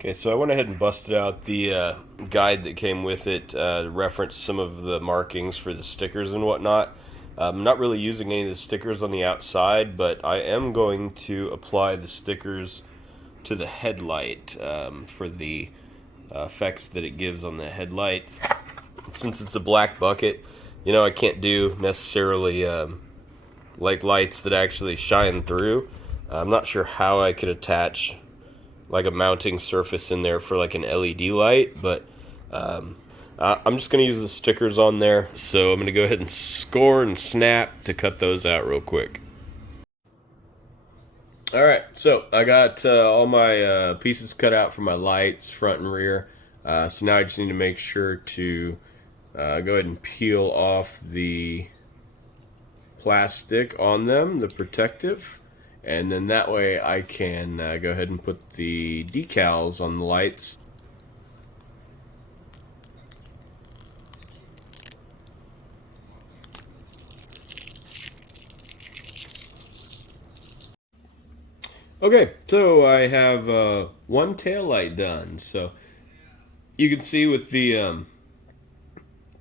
Okay, so I went ahead and busted out the guide that came with it to reference some of the markings for the stickers and whatnot. I'm not really using any of the stickers on the outside, but I am going to apply the stickers to the headlight for the effects that it gives on the headlights. Since it's a black bucket, you know, I can't do necessarily like lights that actually shine through. I'm not sure how I could attach like a mounting surface in there for like an LED light, but I'm just going to use the stickers on there. So I'm going to go ahead and score and snap to cut those out real quick. All right, so I got all my pieces cut out for my lights, front and rear. So now I just need to make sure to go ahead and peel off the plastic on them, the protective, and then that way I can go ahead and put the decals on the lights. Okay, so I have one tail light done. So you can see with the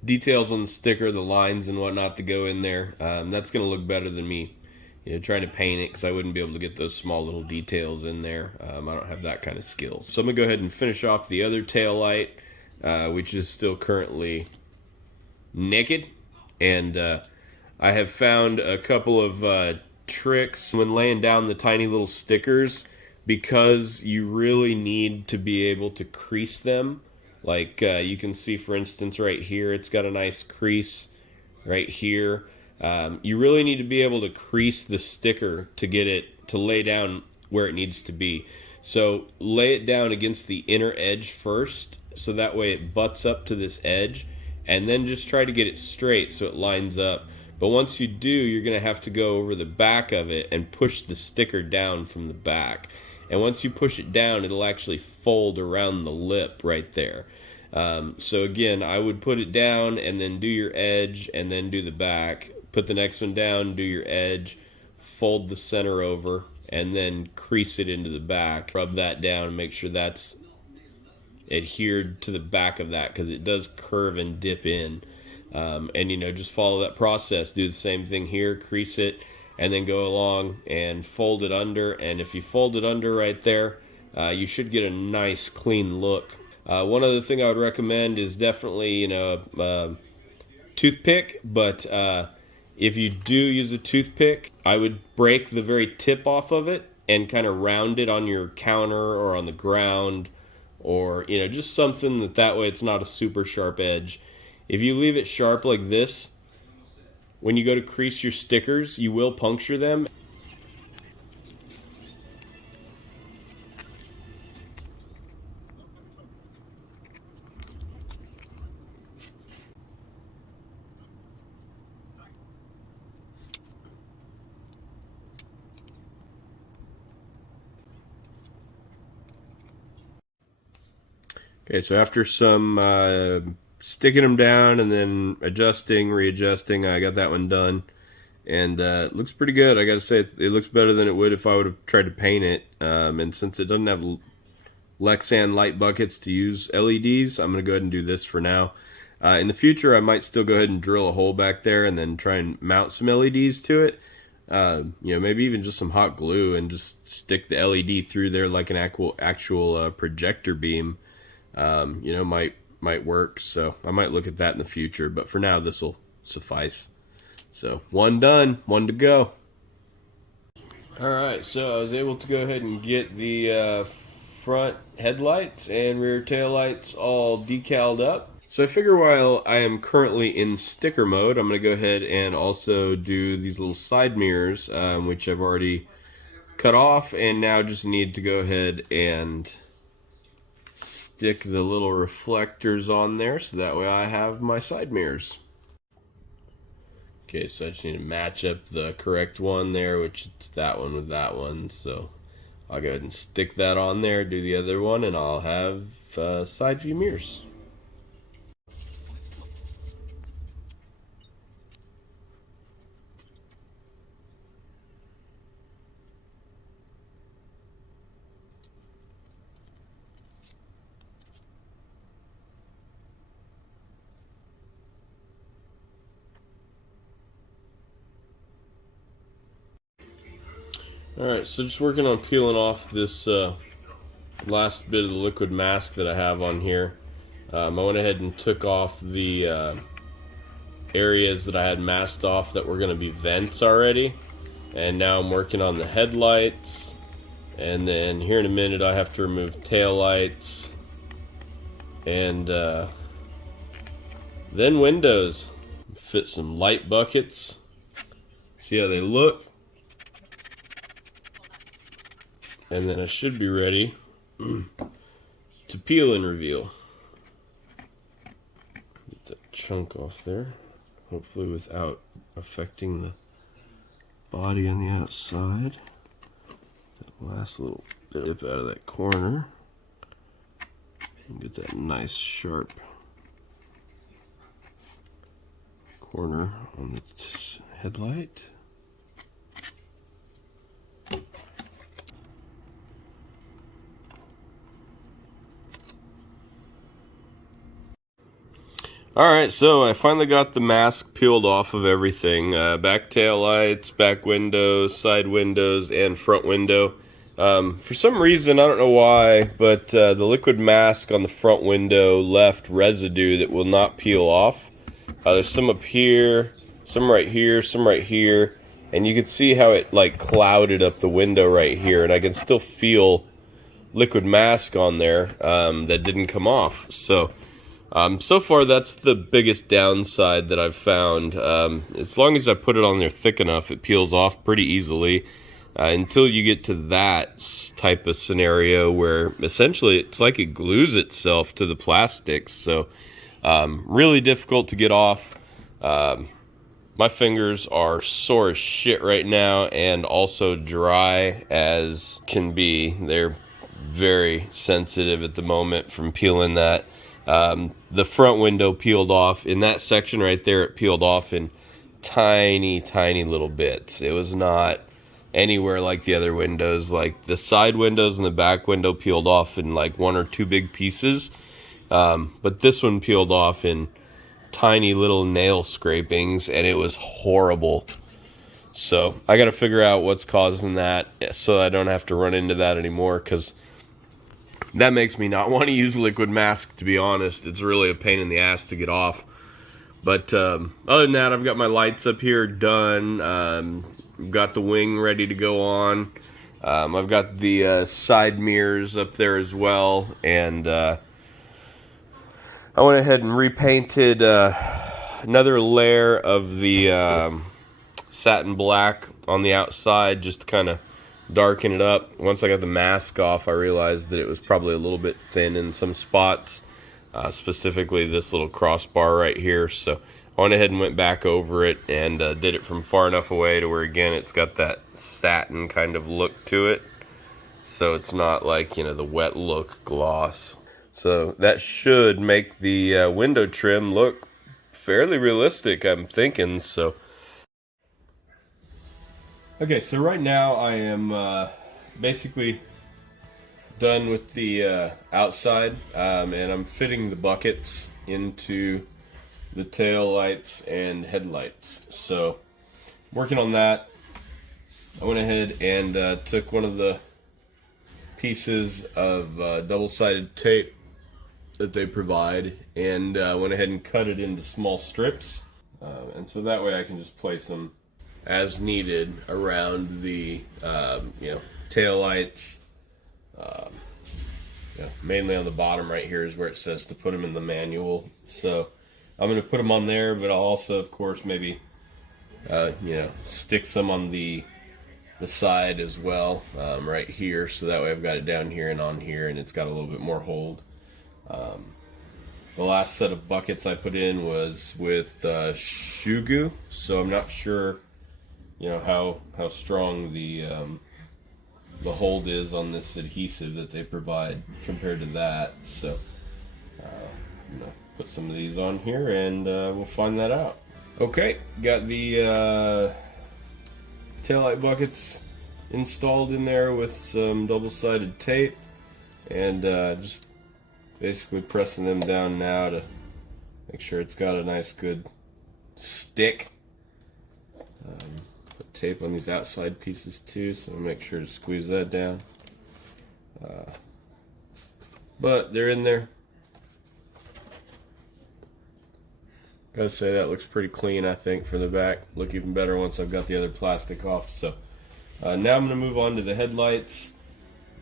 details on the sticker, the lines and whatnot to go in there, that's going to look better than me, you know, trying to paint it, because I wouldn't be able to get those small little details in there. I don't have that kind of skills. So I'm going to go ahead and finish off the other tail light, which is still currently naked. And I have found a couple of tricks when laying down the tiny little stickers, because you really need to be able to crease them. Like you can see, for instance, right here, it's got a nice crease right here. You really need to be able to crease the sticker to get it to lay down where it needs to be. So lay it down against the inner edge first, so that way it butts up to this edge, and then just try to get it straight so it lines up. But once you do, you're going to have to go over the back of it and push the sticker down from the back. And once you push it down, it'll actually fold around the lip right there. So again, I would put it down and then do your edge and then do the back. Put the next one down, do your edge, fold the center over, and then crease it into the back. Rub that down and make sure that's adhered to the back of that, because it does curve and dip in. And you know, just follow that process. Do the same thing here, crease it, and then go along and fold it under. And if you fold it under right there, you should get a nice clean look. One other thing I would recommend is definitely, you know, a toothpick. But if you do use a toothpick, I would break the very tip off of it and kind of round it on your counter or on the ground, or you know, just something that way it's not a super sharp edge. If you leave it sharp like this, when you go to crease your stickers, you will puncture them. Okay, so after some sticking them down and then adjusting, readjusting, I got that one done. And it looks pretty good. I gotta say, it looks better than it would if I would have tried to paint it. And since it doesn't have Lexan light buckets to use LEDs, I'm gonna go ahead and do this for now. In the future, I might still go ahead and drill a hole back there and then try and mount some LEDs to it. You know, maybe even just some hot glue and just stick the LED through there like an actual projector beam. You know, might work. So I might look at that in the future. But for now, this will suffice. So one done, one to go. All right, so I was able to go ahead and get the front headlights and rear tail lights all decaled up. So I figure while I am currently in sticker mode, I'm going to go ahead and also do these little side mirrors, which I've already cut off, and now just need to go ahead and stick the little reflectors on there, so that way I have my side mirrors. Okay, so I just need to match up the correct one there, which is that one with that one. So I'll go ahead and stick that on there, do the other one, and I'll have side view mirrors. Alright, so just working on peeling off this last bit of the liquid mask that I have on here. I went ahead and took off the areas that I had masked off that were going to be vents already. And now I'm working on the headlights. And then here in a minute I have to remove tail lights. And then windows. Fit some light buckets. See how they look. And then I should be ready to peel and reveal. Get that chunk off there. Hopefully without affecting the body on the outside. That last little bit out of that corner. And get that nice sharp corner on the headlight. Alright, so I finally got the mask peeled off of everything. Back tail lights, back windows, side windows, and front window. For some reason, I don't know why, but the liquid mask on the front window left residue that will not peel off. There's some up here, some right here, some right here, and you can see how it like clouded up the window right here, and I can still feel liquid mask on there that didn't come off. So far that's the biggest downside that I've found. As long as I put it on there thick enough, it peels off pretty easily. Until you get to that type of scenario where essentially it's like it glues itself to the plastics. So really difficult to get off. My fingers are sore as shit right now and also dry as can be. They're very sensitive at the moment from peeling that. The front window peeled off. In that section right there, it peeled off in tiny, tiny little bits. It was not anywhere like the other windows. Like the side windows and the back window peeled off in like one or two big pieces. But this one peeled off in tiny little nail scrapings, and it was horrible. So I got to figure out what's causing that so I don't have to run into that anymore, because that makes me not want to use liquid mask, to be honest. It's really a pain in the ass to get off. But other than that, I've got my lights up here done. I've got the wing ready to go on. I've got the side mirrors up there as well. And I went ahead and repainted another layer of the satin black on the outside, just to kind of darken it up. Once I got the mask off, I realized that it was probably a little bit thin in some spots, specifically this little crossbar right here. So I went ahead and went back over it and did it from far enough away to where, again, it's got that satin kind of look to it. So it's not like, you know, the wet look gloss. So that should make the window trim look fairly realistic, I'm thinking. So okay, so right now I am basically done with the outside, and I'm fitting the buckets into the tail lights and headlights. So working on that, I went ahead and took one of the pieces of double-sided tape that they provide and went ahead and cut it into small strips, and so that way I can just place them as needed around the tail lights. Mainly on the bottom right here is where it says to put them in the manual. So I'm going to put them on there, but I'll also, of course, maybe stick some on the side as well, right here, so that way I've got it down here and on here, and it's got a little bit more hold. The last set of buckets I put in was with Shugu, so I'm not sure, how strong the hold is on this adhesive that they provide compared to that. So I'm gonna put some of these on here, and we'll find that out. Okay, got the taillight buckets installed in there with some double-sided tape, and just basically pressing them down now to make sure it's got a nice good stick. Put tape on these outside pieces too, so I'll make sure to squeeze that down. But they're in there. Gotta say that looks pretty clean, I think, from the back. Look even better once I've got the other plastic off. So now I'm going to move on to the headlights.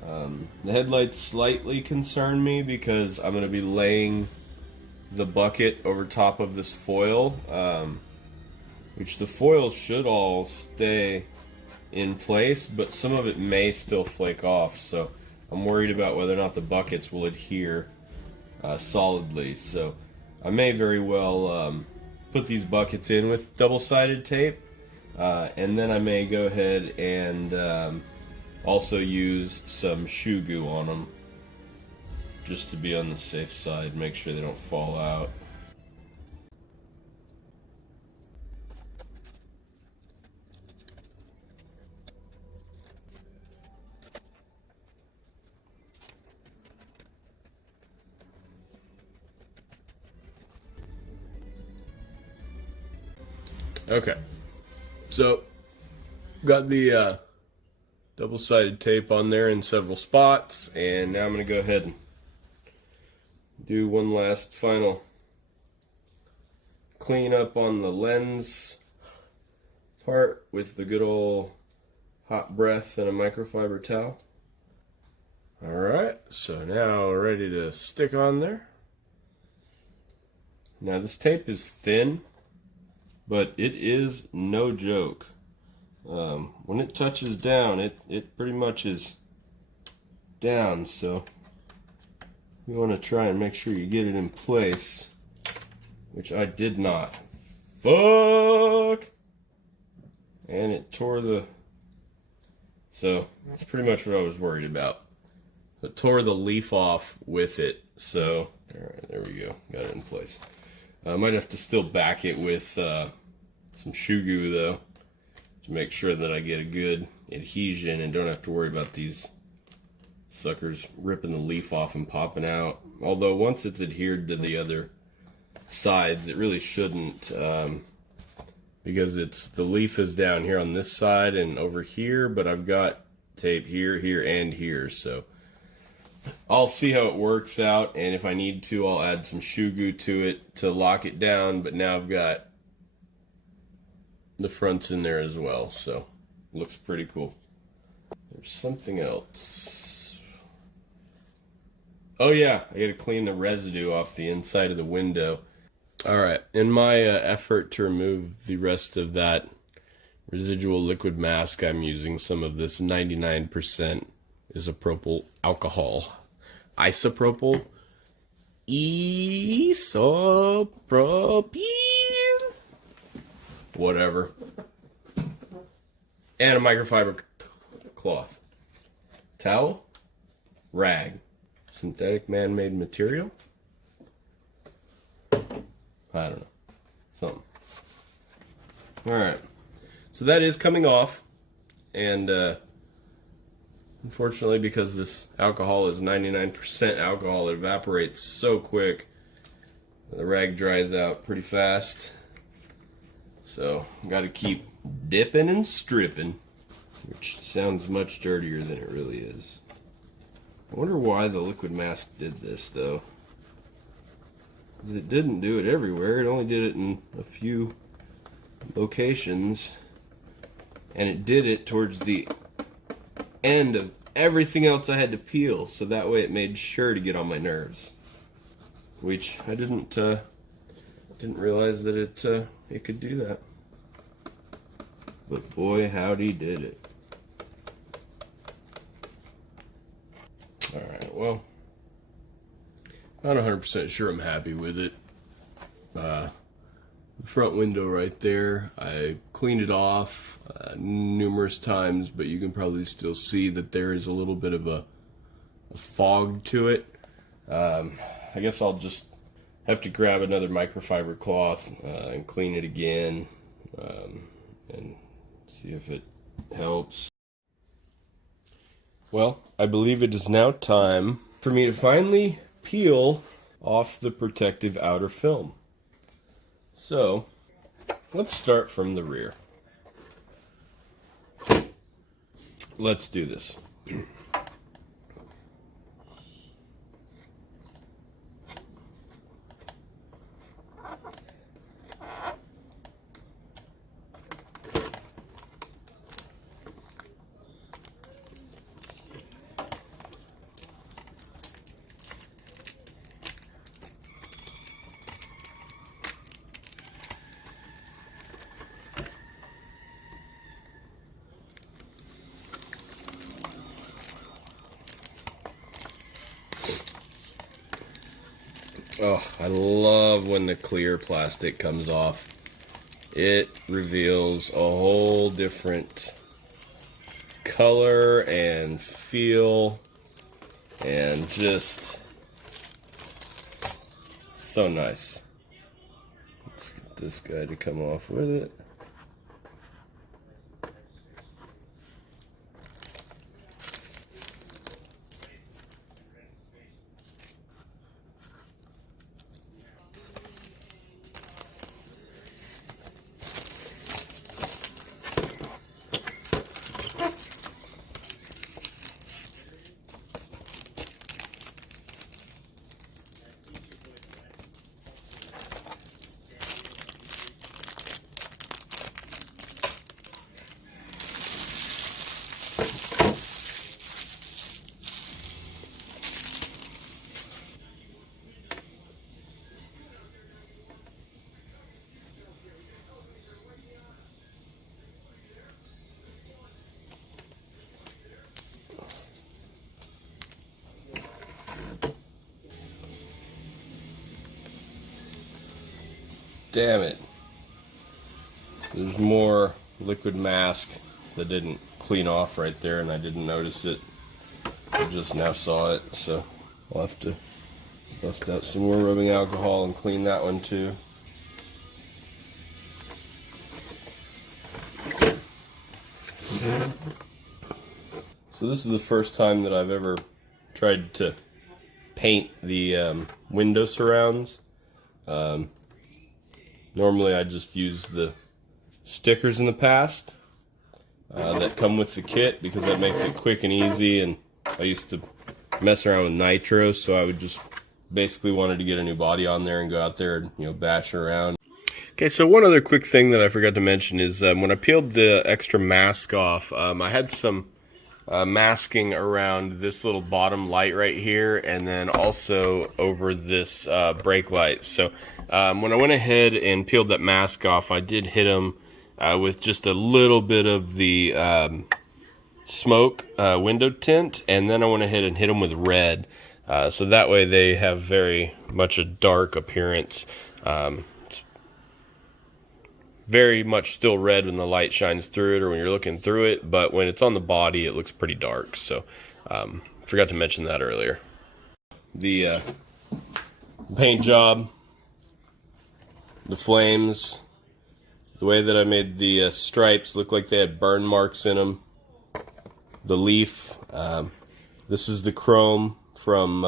The headlights slightly concern me because I'm going to be laying the bucket over top of this foil, which the foil should all stay in place, but some of it may still flake off, so I'm worried about whether or not the buckets will adhere solidly. So I may very well put these buckets in with double-sided tape, and then I may go ahead and also use some shoe goo on them, just to be on the safe side, make sure they don't fall out. Okay, so got the double-sided tape on there in several spots, and now I'm going to go ahead and do one last final clean up on the lens part with the good old hot breath and a microfiber towel. Alright, so now ready to stick on there. Now this tape is thin, but it is no joke. When it touches down, it pretty much is down, so you want to try and make sure you get it in place, which I did not. Fuck! And it tore the... So, that's pretty much what I was worried about. It tore the leaf off with it, so... Alright, there we go. Got it in place. I might have to still back it with some shoe goo, though, to make sure that I get a good adhesion and don't have to worry about these suckers ripping the leaf off and popping out. Although once it's adhered to the other sides, it really shouldn't, because the leaf is down here on this side and over here, but I've got tape here, here, and here, so I'll see how it works out, and if I need to, I'll add some shoe goo to it to lock it down, but now I've got the fronts in there as well, so looks pretty cool. There's something else. Oh yeah, I gotta clean the residue off the inside of the window. Alright, in my effort to remove the rest of that residual liquid mask, I'm using some of this 99% isopropyl alcohol. Isopropyl? Isopropyl? Whatever. And a microfiber cloth. Towel. Rag. Synthetic man-made material. I don't know. Something. Alright. So that is coming off. And unfortunately, because this alcohol is 99% alcohol, it evaporates so quick. The rag dries out pretty fast. So, got to keep dipping and stripping, which sounds much dirtier than it really is. I wonder why the liquid mask did this, though. Because it didn't do it everywhere, it only did it in a few locations. And it did it towards the end of everything else I had to peel, so that way it made sure to get on my nerves. Which I didn't realize that it could do that. But boy, howdy did it. Alright, well, not 100% sure I'm happy with it. The front window right there, I cleaned it off numerous times, but you can probably still see that there is a little bit of a fog to it. I guess I'll just have to grab another microfiber cloth and clean it again and see if it helps. Well, I believe it is now time for me to finally peel off the protective outer film. So, let's start from the rear. let's do this. Oh, I love when the clear plastic comes off. It reveals a whole different color and feel, and just so nice. Let's get this guy to come off with it. Damn it. There's more liquid mask that didn't clean off right there, and I didn't notice it. I just now saw it, so I'll have to bust out some more rubbing alcohol and clean that one too. So this is the first time that I've ever tried to paint the window surrounds. Normally I just use the stickers in the past that come with the kit, because that makes it quick and easy, and I used to mess around with nitro, so I would just basically wanted to get a new body on there and go out there and, you know, bash around. Okay, so one other quick thing that I forgot to mention is when I peeled the extra mask off, I had some masking around this little bottom light right here, and then also over this brake light. So when I went ahead and peeled that mask off, I did hit them with just a little bit of the smoke window tint, and then I went ahead and hit them with red, so that way they have very much a dark appearance. It's very much still red when the light shines through it or when you're looking through it, but when it's on the body it looks pretty dark. So forgot to mention that earlier. The paint job, the flames, the way that I made the stripes look like they had burn marks in them. The leaf, this is the chrome from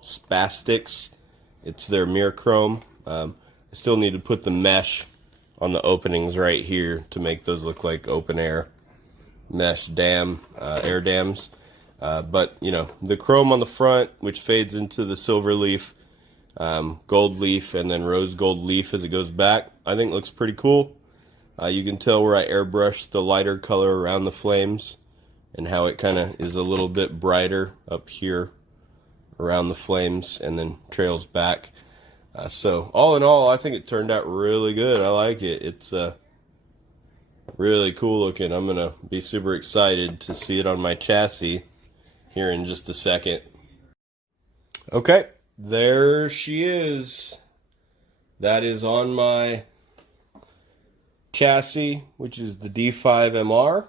Spastics. It's their mirror chrome. I still need to put the mesh on the openings right here to make those look like open air mesh air dams. But you know, the chrome on the front, which fades into the silver leaf, gold leaf, and then rose gold leaf as it goes back, I think looks pretty cool. You can tell where I airbrushed the lighter color around the flames and how it kind of is a little bit brighter up here around the flames and then trails back. So all in all, I think it turned out really good. I like it. It's really cool looking. I'm going to be super excited to see it on my chassis here in just a second. Okay, there she is. That is on my chassis, which is the D5MR,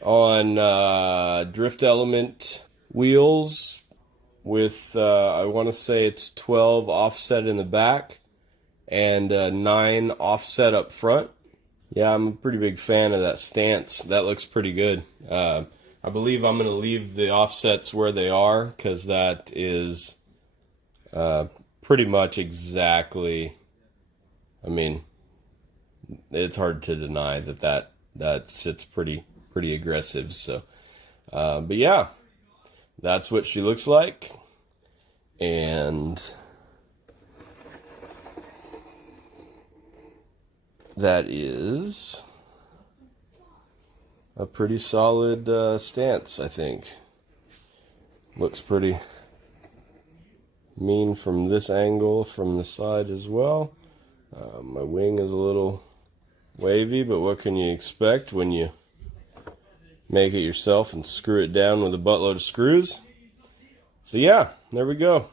on drift element wheels with, I want to say it's 12 offset in the back and 9 offset up front. Yeah, I'm a pretty big fan of that stance. That looks pretty good. I believe I'm going to leave the offsets where they are, because that is pretty much exactly, I mean, it's hard to deny that sits pretty pretty aggressive. So, but yeah, that's what she looks like. And that is a pretty solid stance, I think. Looks pretty mean from this angle, from the side as well. My wing is a little wavy, but what can you expect when you make it yourself and screw it down with a buttload of screws? So yeah, there we go.